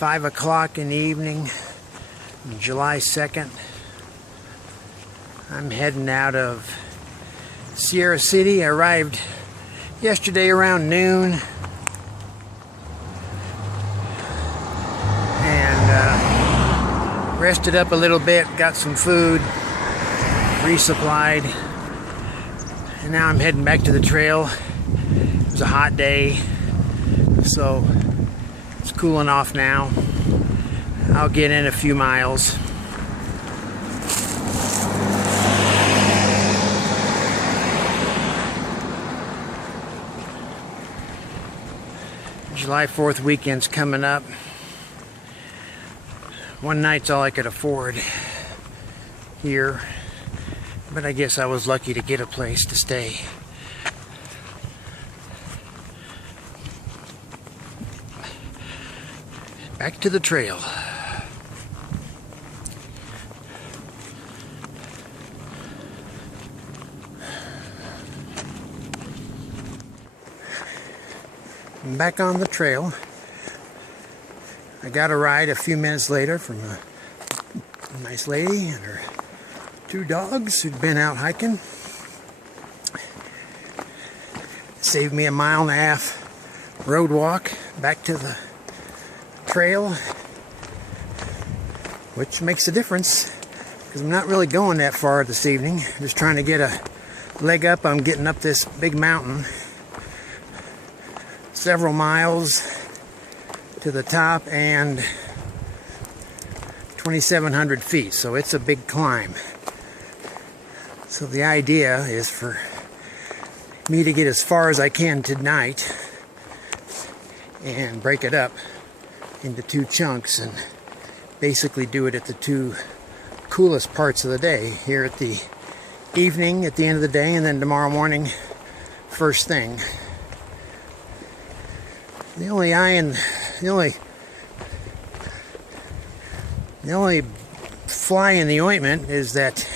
5 o'clock in the evening, July 2nd. I'm heading out of Sierra City. I arrived yesterday around noon. And rested up a little bit, got some food, resupplied. And now I'm heading back to the trail. It was a hot day, so it's cooling off now. I'll get in a few miles. July 4th weekend's coming up. One night's all I could afford here, but I guess I was lucky to get a place to stay. Back to the trail. I'm back on the trail. I got a ride a few minutes later from a nice lady and her 2 dogs who'd been out hiking. Saved me a 1.5 mile road walk back to the trail, which makes a difference because I'm not really going that far this evening. I'm just trying to get a leg up. I'm getting up this big mountain, several miles to the top and 2,700 feet, so it's a big climb. So the idea is for me to get as far as I can tonight and break it up into 2 chunks and basically do it at the 2 coolest parts of the day, here at the evening at the end of the day, and then tomorrow morning first thing. The only fly in the ointment is that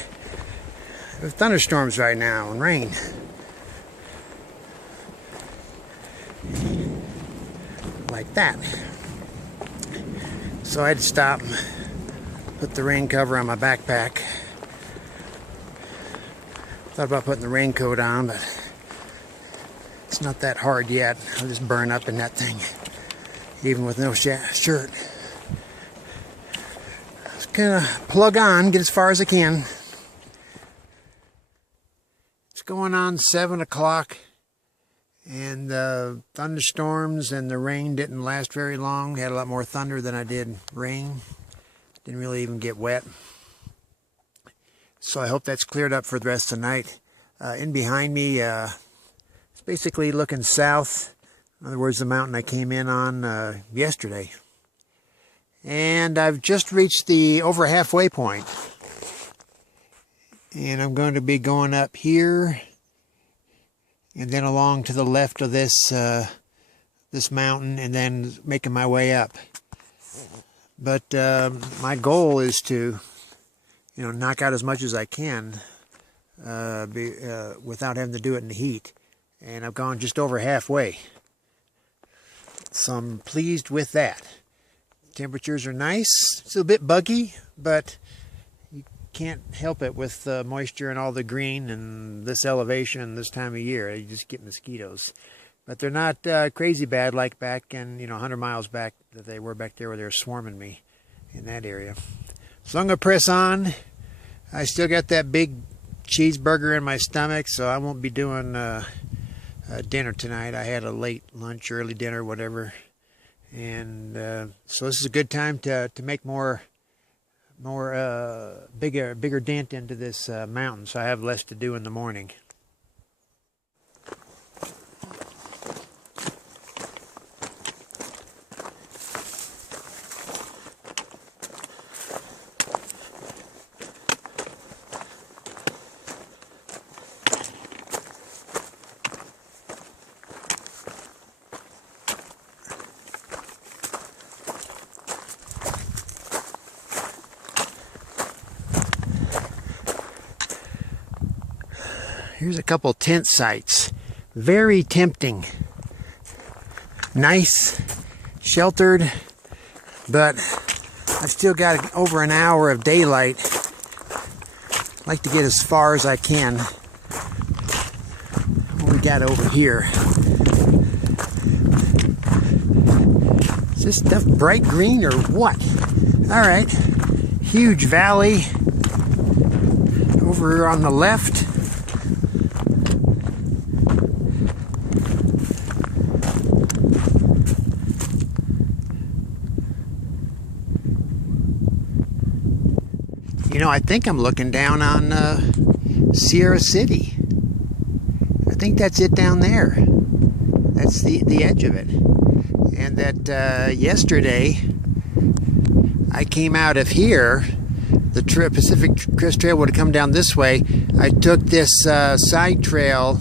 there's thunderstorms right now and rain. Like that. So I had to stop and put the rain cover on my backpack. Thought about putting the raincoat on, but it's not that hard yet. I'll just burn up in that thing, even with no shirt. Just gonna plug on, get as far as I can. It's going on 7 o'clock, and the thunderstorms and the rain didn't last very long. Had a lot more thunder than I did rain. Didn't really even get wet. So I hope that's cleared up for the rest of the night. In behind me, it's basically looking south. In other words, the mountain I came in on yesterday. And I've just reached the over halfway point. And I'm going to be going up here and then along to the left of this this mountain, and then making my way up. But my goal is to, knock out as much as I can without having to do it in the heat. And I've gone just over halfway, so I'm pleased with that. Temperatures are nice. It's a bit buggy, but you can't help it with the moisture and all the green and this elevation and this time of year. You just get mosquitoes. But they're not crazy bad like back in, 100 miles back that they were back there where they were swarming me in that area. So I'm going to press on. I still got that big cheeseburger in my stomach, so I won't be doing dinner tonight. I had a late lunch, early dinner, whatever. And so this is a good time to make bigger dent into this mountain, so I have less to do in the morning. Here's a couple tent sites. Very tempting. Nice, sheltered, but I've still got over an hour of daylight. I'd like to get as far as I can. What we got over here? Is this stuff bright green or what? All right, huge valley over on the left. You know, I think I'm looking down on Sierra City. I think that's it down there. That's the edge of it. And that yesterday I came out of here. The Pacific Crest Trail would have come down this way. I took this side trail.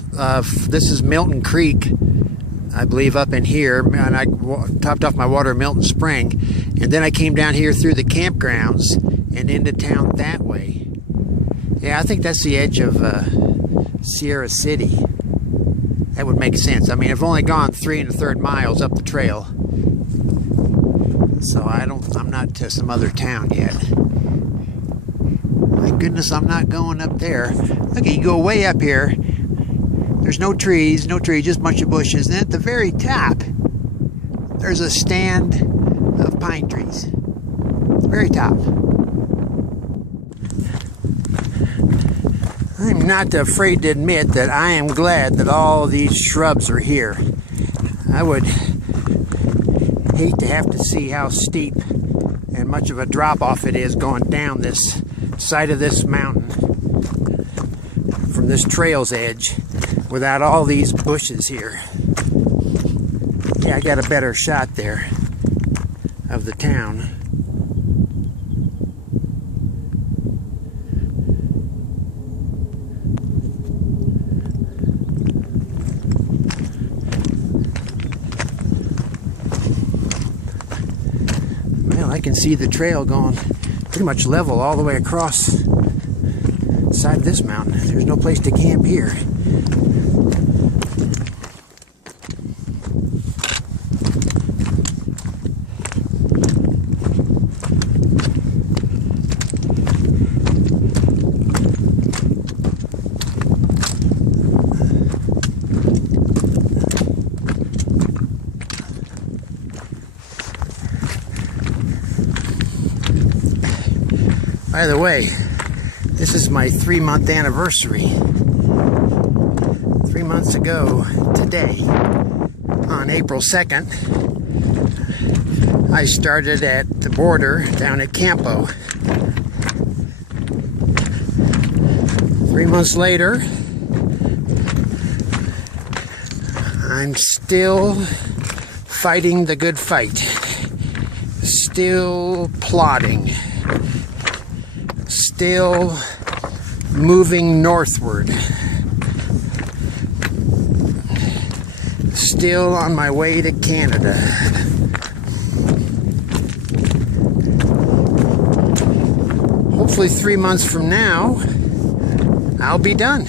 This is Milton Creek, I believe, up in here, and I topped off my water at Milton Spring, and then I came down here through the campgrounds and into town that way. Yeah, I think that's the edge of Sierra City. That would make sense. I mean, I've only gone 3 1/3 miles up the trail, so I'm not to some other town yet. My goodness, I'm not going up there. Look, you go way up here. There's no trees, just a bunch of bushes. And at the very top, there's a stand of pine trees. Very top. I'm not afraid to admit that I am glad that all these shrubs are here. I would hate to have to see how steep and much of a drop off it is going down this side of this mountain from this trail's edge without all these bushes here. Yeah, I got a better shot there of the town. Well, I can see the trail going pretty much level all the way across the side of this mountain. There's no place to camp here. By the way, this is my 3-month anniversary. 3 months ago today, on April 2nd, I started at the border down at Campo. 3 months later, I'm still fighting the good fight. Still plodding. Still moving northward. Still on my way to Canada. Hopefully 3 months from now, I'll be done.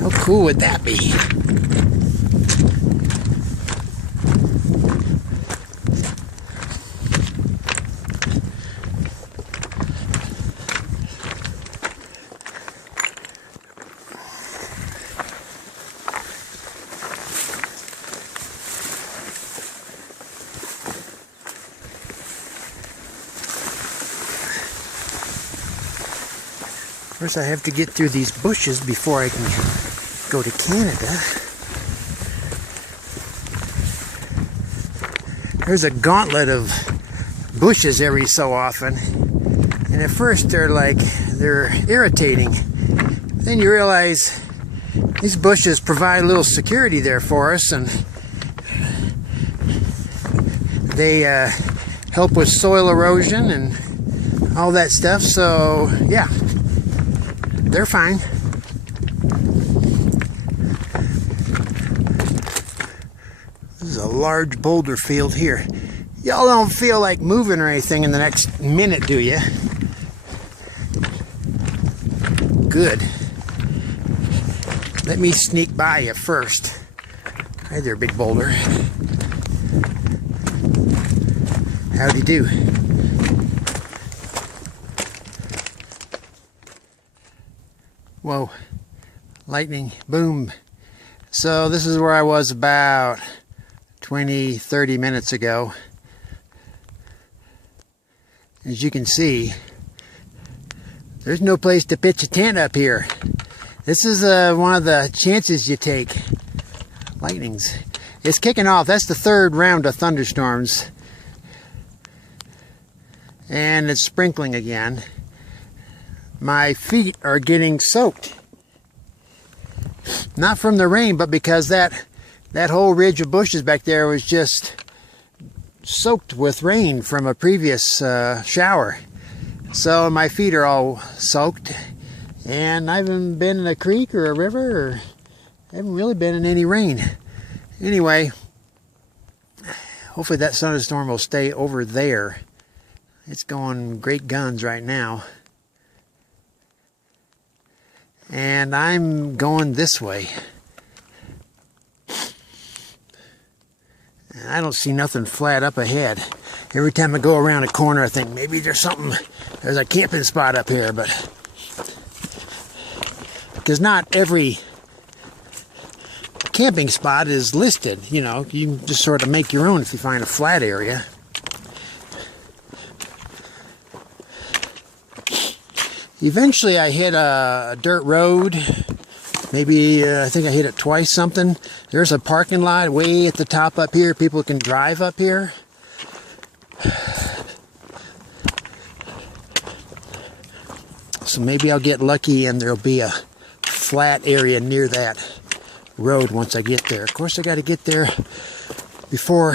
How cool would that be? First I have to get through these bushes before I can go to Canada. There's a gauntlet of bushes every so often. And at first they're irritating. Then you realize these bushes provide a little security there for us, and they help with soil erosion and all that stuff. So yeah, they're fine. This is a large boulder field here. Y'all don't feel like moving or anything in the next minute, do you? Good. Let me sneak by you first. Hi there, big boulder. Howdy do. Whoa, lightning, boom. So this is where I was about 20-30 minutes ago. As you can see, there's no place to pitch a tent up here. This is one of the chances you take. Lightnings. It's kicking off. That's the third round of thunderstorms. And it's sprinkling again. My feet are getting soaked. Not from the rain, but because that whole ridge of bushes back there was just soaked with rain from a previous shower. So my feet are all soaked. And I haven't been in a creek or a river, or I haven't really been in any rain. Anyway, hopefully that thunderstorm will stay over there. It's going great guns right now. And I'm going this way. And I don't see nothing flat up ahead. Every time I go around a corner, I think maybe there's a camping spot up here, but because not every camping spot is listed. You know, you can just sort of make your own if you find a flat area. Eventually I hit a dirt road. Maybe I think I hit it twice something. There's a parking lot way at the top up here. People can drive up here. So maybe I'll get lucky and there'll be a flat area near that road once I get there. Of course I got to get there before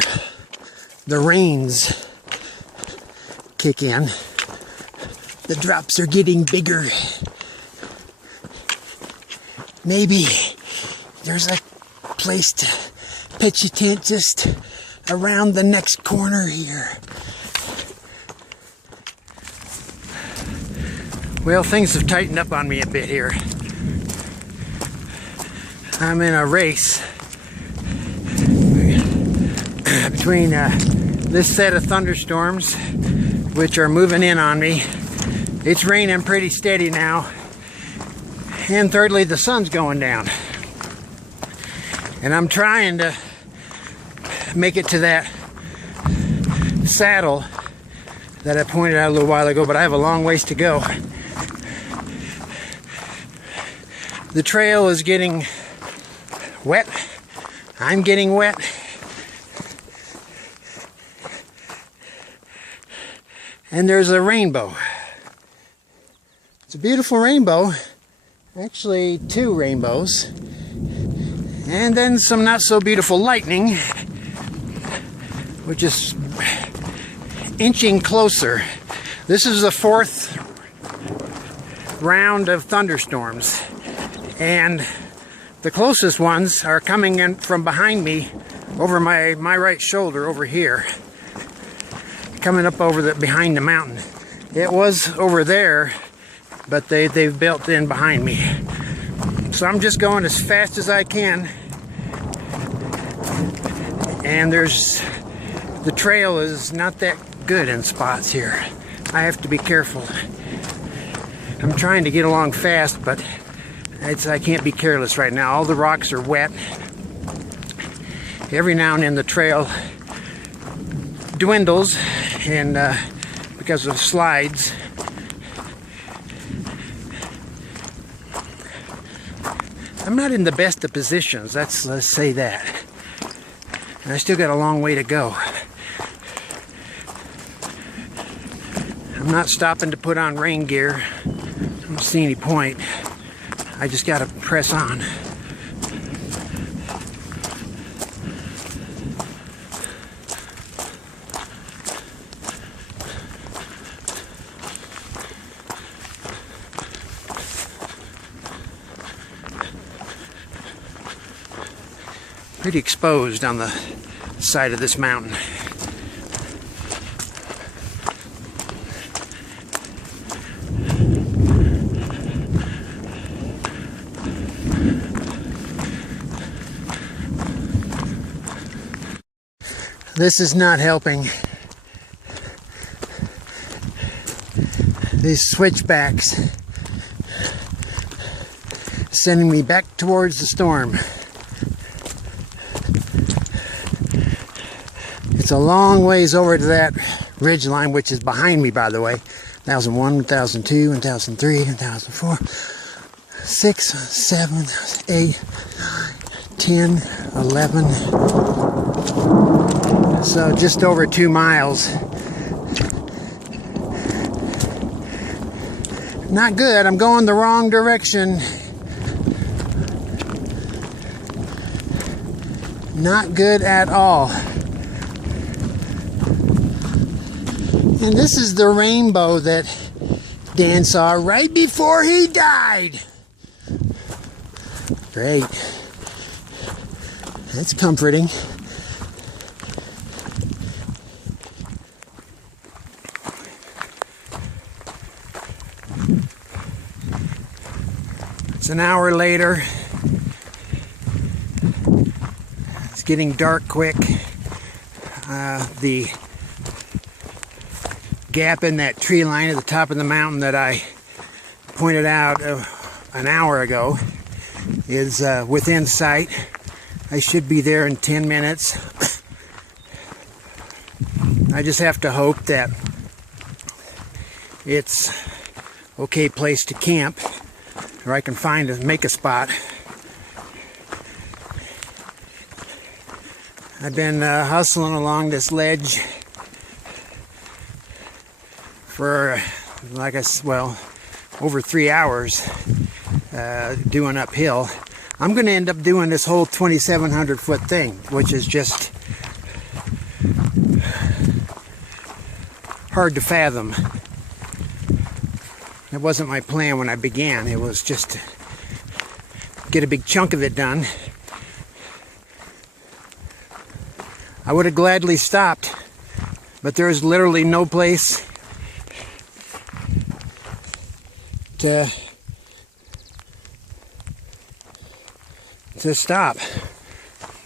the rains kick in. The drops are getting bigger. Maybe there's a place to pitch a tent just around the next corner here. Well, things have tightened up on me a bit here. I'm in a race between this set of thunderstorms, which are moving in on me. It's raining pretty steady now. And thirdly, the sun's going down. And I'm trying to make it to that saddle that I pointed out a little while ago, but I have a long ways to go. The trail is getting wet. I'm getting wet. And there's a rainbow. It's a beautiful rainbow. Actually, two rainbows. And then some not so beautiful lightning, which is inching closer. This is the fourth round of thunderstorms. And the closest ones are coming in from behind me over my right shoulder over here. Coming up over behind the mountain. It was over there, but they've built in behind me. So I'm just going as fast as I can. And the trail is not that good in spots here. I have to be careful. I'm trying to get along fast, but I can't be careless right now. All the rocks are wet. Every now and then the trail dwindles, and because of slides. I'm not in the best of positions, let's say that. And I still got a long way to go. I'm not stopping to put on rain gear. I don't see any point. I just got to press on. Pretty exposed on the side of this mountain. This is not helping. these switchbacks, sending me back towards the storm. It's a long ways over to that ridge line, which is behind me, by the way. 1001, 1002, 1003, 1004, 6, 7, 8, 10, 11. So just over 2 miles. Not good. I'm going the wrong direction. Not good at all. And this is the rainbow that Dan saw right before he died. Great. That's comforting. It's an hour later. It's getting dark quick. The gap in that tree line at the top of the mountain that I pointed out an hour ago is within sight. I should be there in 10 minutes. I just have to hope that it's okay place to camp, or I can make a spot. I've been hustling along this ledge for over 3 hours doing uphill. I'm going to end up doing this whole 2,700 foot thing, which is just hard to fathom. That wasn't my plan when I began. It was just to get a big chunk of it done. I would have gladly stopped, but there is literally no place to stop.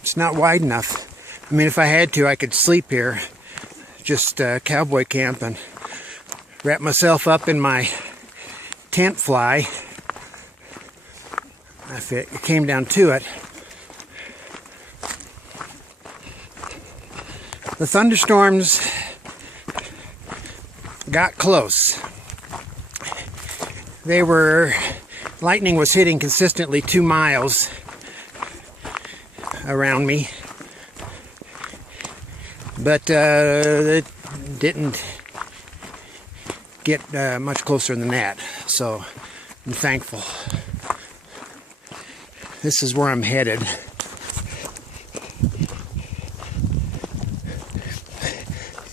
It's not wide enough. I mean, if I had to, I could sleep here, just cowboy camp, and wrap myself up in my tent fly if it came down to it. The thunderstorms got close. Lightning was hitting consistently 2 miles around me, but it didn't get much closer than that, so I'm thankful. This is where I'm headed.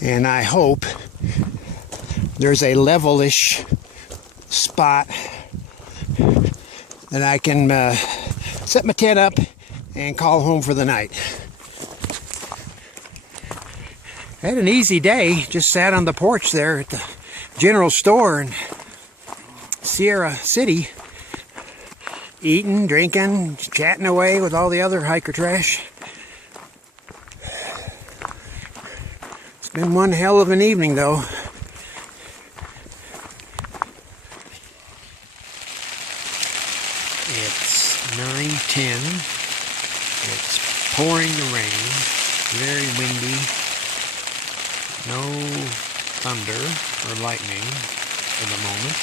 And I hope there's a levelish spot that I can set my tent up and call home for the night. I had an easy day. Just sat on the porch there at the general store in Sierra City, eating, drinking, chatting away with all the other hiker trash. It's been one hell of an evening, though. It's 9:10. It's pouring the rain, very windy, no thunder or lightning for the moment.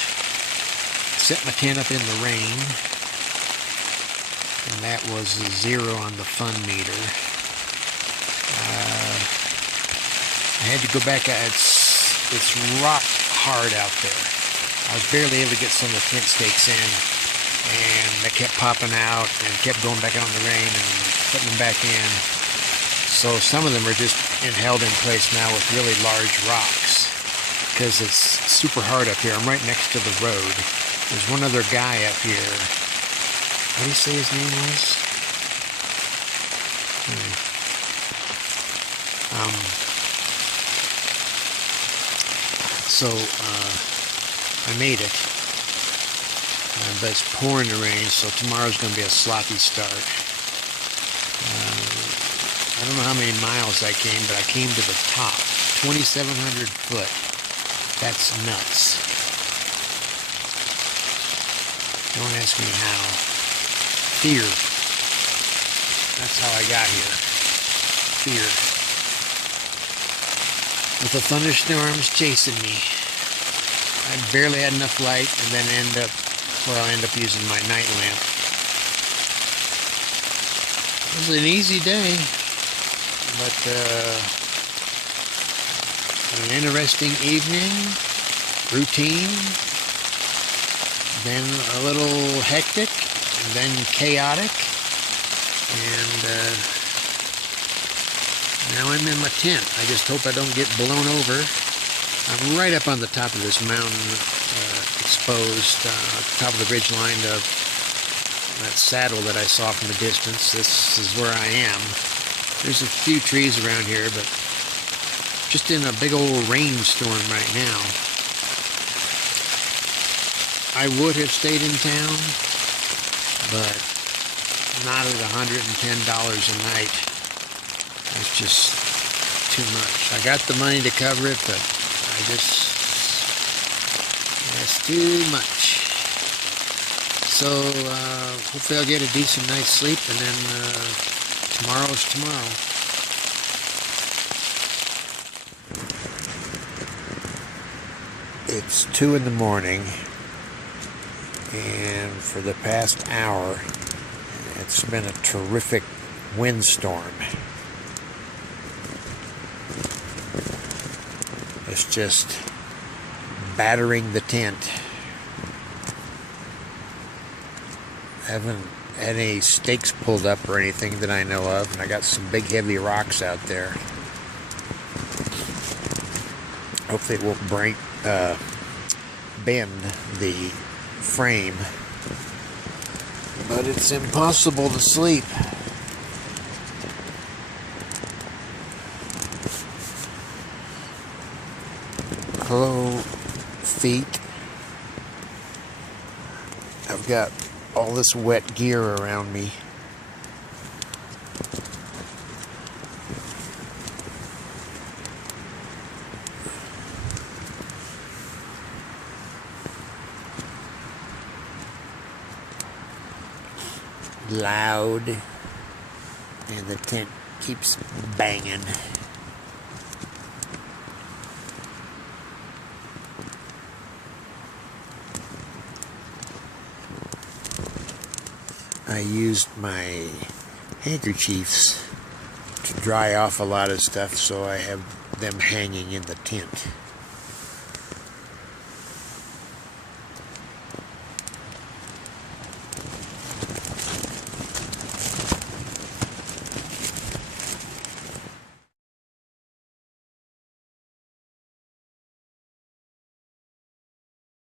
Set my tent up in the rain, and that was 0 on the fun meter. I had to go back. It's rock hard out there. I was barely able to get some of the flint stakes in, and they kept popping out and kept going back out in the rain and putting them back in. So some of them are just held in place now with really large rocks because it's super hard up here. I'm right next to the road. There's one other guy up here. What did he say his name was? So I made it, but it's pouring the rain, so tomorrow's going to be a sloppy start. I don't know how many miles I came, but I came to the top, 2,700 foot. That's nuts. Don't ask me how. Fear. That's how I got here. Fear. With the thunderstorms chasing me. I barely had enough light, and then I'll end up using my night lamp. It was an easy day, but an interesting evening, routine, then a little hectic, and then chaotic, and now I'm in my tent. I just hope I don't get blown over. I'm right up on the top of this mountain, exposed, at the top of the ridge line of that saddle that I saw from a distance. This is where I am. There's a few trees around here, but just in a big old rainstorm right now. I would have stayed in town, but not at $110 a night. It's just too much. I got the money to cover it, but that's too much. So hopefully I'll get a decent night's sleep, and then tomorrow's tomorrow. It's 2 in the morning, and for the past hour it's been a terrific windstorm. It's just battering the tent. I haven't had any stakes pulled up or anything that I know of, and I got some big heavy rocks out there. Hopefully it won't bend the frame, but it's impossible to sleep. Hello, feet. I've got all this wet gear around me. Loud, and the tent keeps banging. I used my handkerchiefs to dry off a lot of stuff, so I have them hanging in the tent.